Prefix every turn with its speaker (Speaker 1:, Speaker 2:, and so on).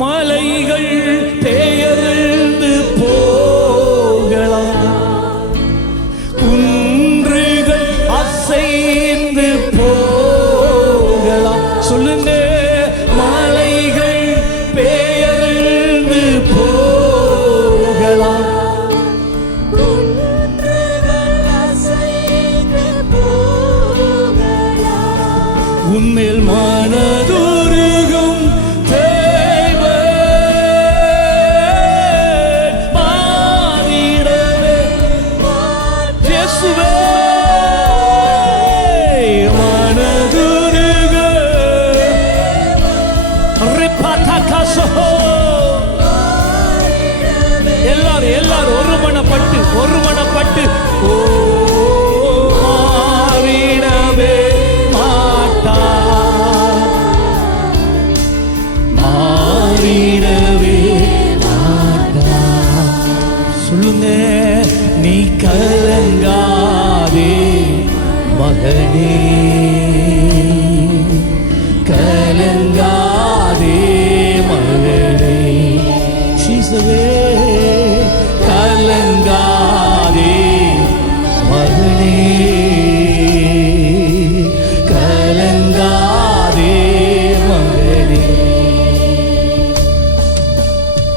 Speaker 1: மலைகள் பெயர்ந்து போகலாம். குன்றுகள் அசைந்து போகலாம். சொல்லுங்க மலைகள் பெயர்ந்து போகலாம். உன்மேல் மனதுருகும் ஒருமனப்பட்டு ஓ மாறிடவே மாட்டா. மாறிடவே மாட்டா. சொல்லுங்க நீ கலங்காதே மகனே.